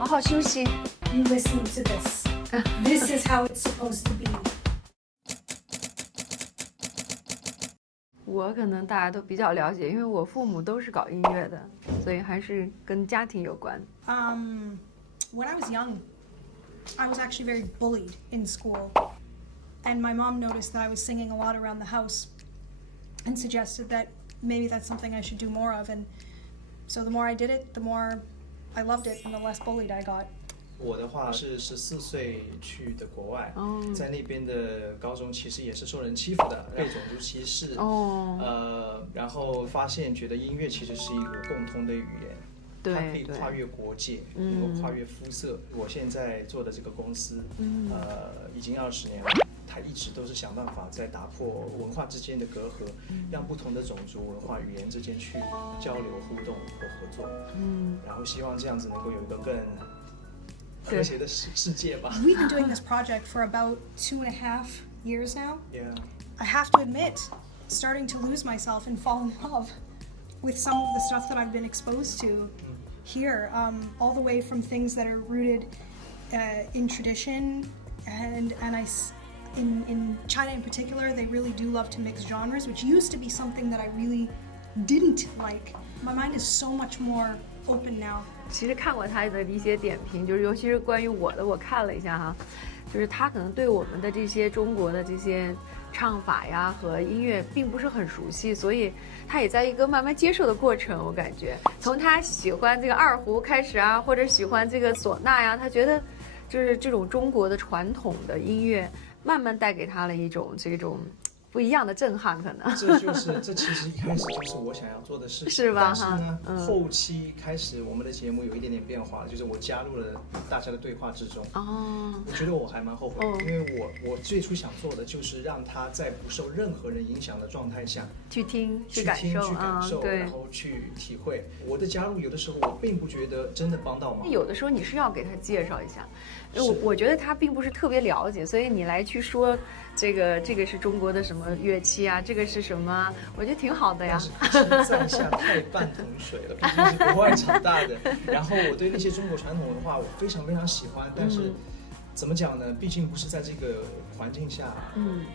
好好休息。You listen to this. This is how it's supposed to be. 我可能大家都比较了解，因为我父母都是搞音乐的，所以还是跟家庭有关。When I was young, I was actually very bullied in school. And my mom noticed that I was singing a lot around the house and suggested that maybe that's something I should do more of. And so the more I did it, the more I loved it and the less bullied I got. 我的话是14岁去的国外，在那边的高中其实也是受人欺负的，被种族歧视，然后发现觉得音乐其实是一个共通的语言。它可以跨越国界，能够跨越肤色。我现在做的这个公司，已经20年了，它一直都是想办法在打破文化之间的隔阂，让不同的种族、文化、语言之间去交流、互动和合作。然后希望这样子能够有一个更和谐的世界吧。We've been doing this project for about 2.5 years now. Yeah. I have to admit, starting to lose myself and fall in love with some of the stuff that I've been exposed to here, all the way from things that are rooted in tradition, and in China in particular, they really do love to mix genres, which used to be something that I really didn't like. My mind is so much more open now. 其实看过他的一些点评，就是尤其是关于我的，我看了一下哈，就是他可能对我们的这些中国的这些唱法呀和音乐并不是很熟悉，所以他也在一个慢慢接受的过程。我感觉从他喜欢这个二胡开始啊，或者喜欢这个唢呐呀，他觉得就是这种中国的传统的音乐慢慢带给他了一种这种不一样的震撼，可能这其实一开始就是我想要做的事情，是吧？但是呢，后期开始我们的节目有一点点变化，就是我加入了大家的对话之中。我觉得我还蛮后悔的，因为我最初想做的就是让他在不受任何人影响的状态下去听、去感受，对，然后去体会。我的加入有的时候我并不觉得真的帮到忙，有的时候你是要给他介绍一下。我觉得他并不是特别了解，所以你来去说这个是中国的什么乐器啊，这个是什么，我觉得挺好的呀。但是在下太半桶水了，毕竟是国外长大的。然后我对那些中国传统文化我非常非常喜欢，但是怎么讲呢？毕竟不是在这个环境下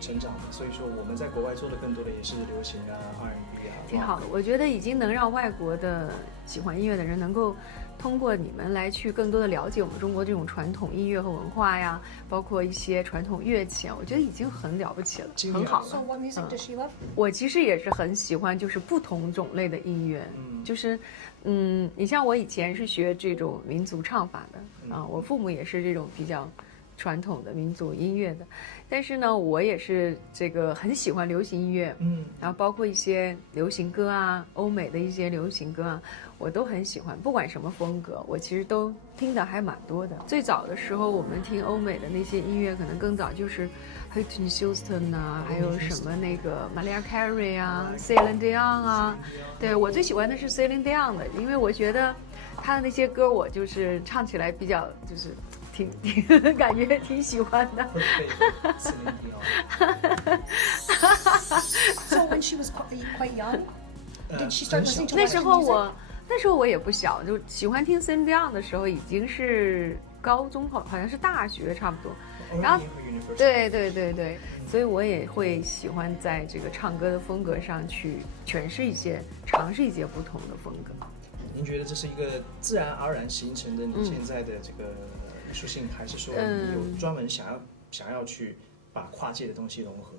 成长的，所以说我们在国外做的更多的也是流行啊、R&B 啊。挺好的，我觉得已经能让外国的喜欢音乐的人能够通过你们来去更多的了解我们中国这种传统音乐和文化呀，包括一些传统乐器啊，我觉得已经很了不起了，很好了。So what music does she love? 我其实也是很喜欢，就是不同种类的音乐，就是你像我以前是学这种民族唱法的啊，我父母也是这种比较传统的民族音乐的，但是呢，我也是这个很喜欢流行音乐，然后包括一些流行歌啊，欧美的一些流行歌啊，我都很喜欢，不管什么风格，我其实都听的还蛮多的。最早的时候，我们听欧美的那些音乐，可能更早就是Whitney Houston 啊，还有什么那个 Mariah Carey 啊 ，Celine Dion 啊，对，我最喜欢的是 Celine Dion 的，因为我觉得她的那些歌，我就是唱起来比较就是感觉挺喜欢的。So when she was quite young, did she start listening to 那 Western 时候我也不小，就喜欢听 Celine Dion 的时候已经是高中，好像是大学差不多。然后对，所以我也会喜欢在这个唱歌的风格上去尝试一些不同的风格。您觉得这是一个自然而然形成的你现在的这个艺术性，还是说你有专门想要去把跨界的东西融合？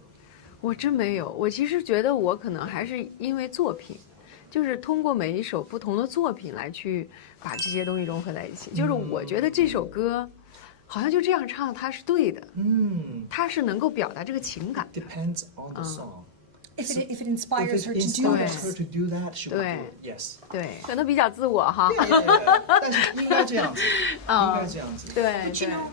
我真没有，我其实觉得我可能还是因为作品，就是通过每一首不同的作品来去把这些东西融合在一起。就是我觉得这首歌好像就这样唱，它是对的，它是能够表达这个情感。Depends on the song. If it inspires her to do that, she will do it. Yes. 对，可能比较自我哈。但是应该这样子，应该这样子。对。But you know,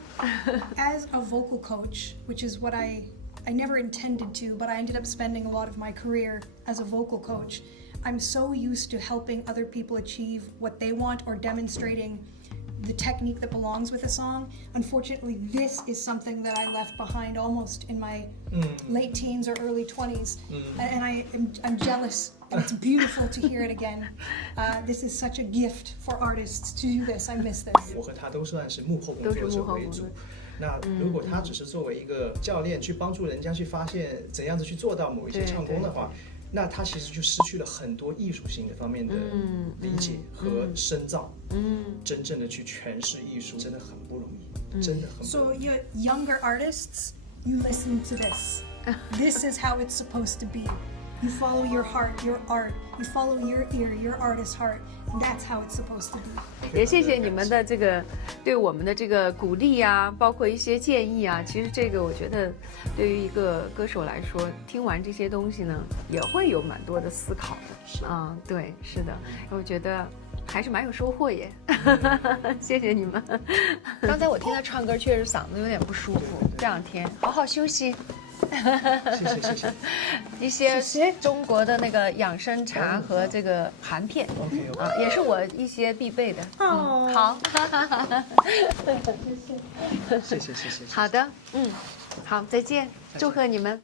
as a vocal coach, which is what I never intended to, but I ended up spending a lot of my career as a vocal coach. I'm so used to helping other people achieve what they want or demonstrating the technique that belongs with a song. Unfortunately, this is something that I left behind almost in my late teens or early 20s, and I'm jealous. And it's beautiful to hear it again. This is such a gift for artists to do this. I miss this. 我和他都算是幕后工作者为主。那如果他只是作为一个教练去帮助人家去发现怎样子去做到某一些唱功的话，那他其实就失去了很多艺术性的方面的理解和深造。真正的去诠释艺术真的很不容易，真的很不容易。So you younger artists, you listen to this. This is how it's supposed to be. You follow your heart, your art. You follow your ear, your artist's heart. That's how it's supposed to be. 也谢谢你们的这个对我们的这个鼓励啊，包括一些建议啊。其实这个我觉得，对于一个歌手来说，听完这些东西呢，也会有蛮多的思考的。啊，对，是的，我觉得还是蛮有收获耶。谢谢你们。刚才我听他唱歌，确实嗓子有点不舒服，这两天好好休息。谢谢。一些中国的那个养生茶和这个含片啊，也是我一些必备的。好，谢谢。好的，好，再见，祝贺你们。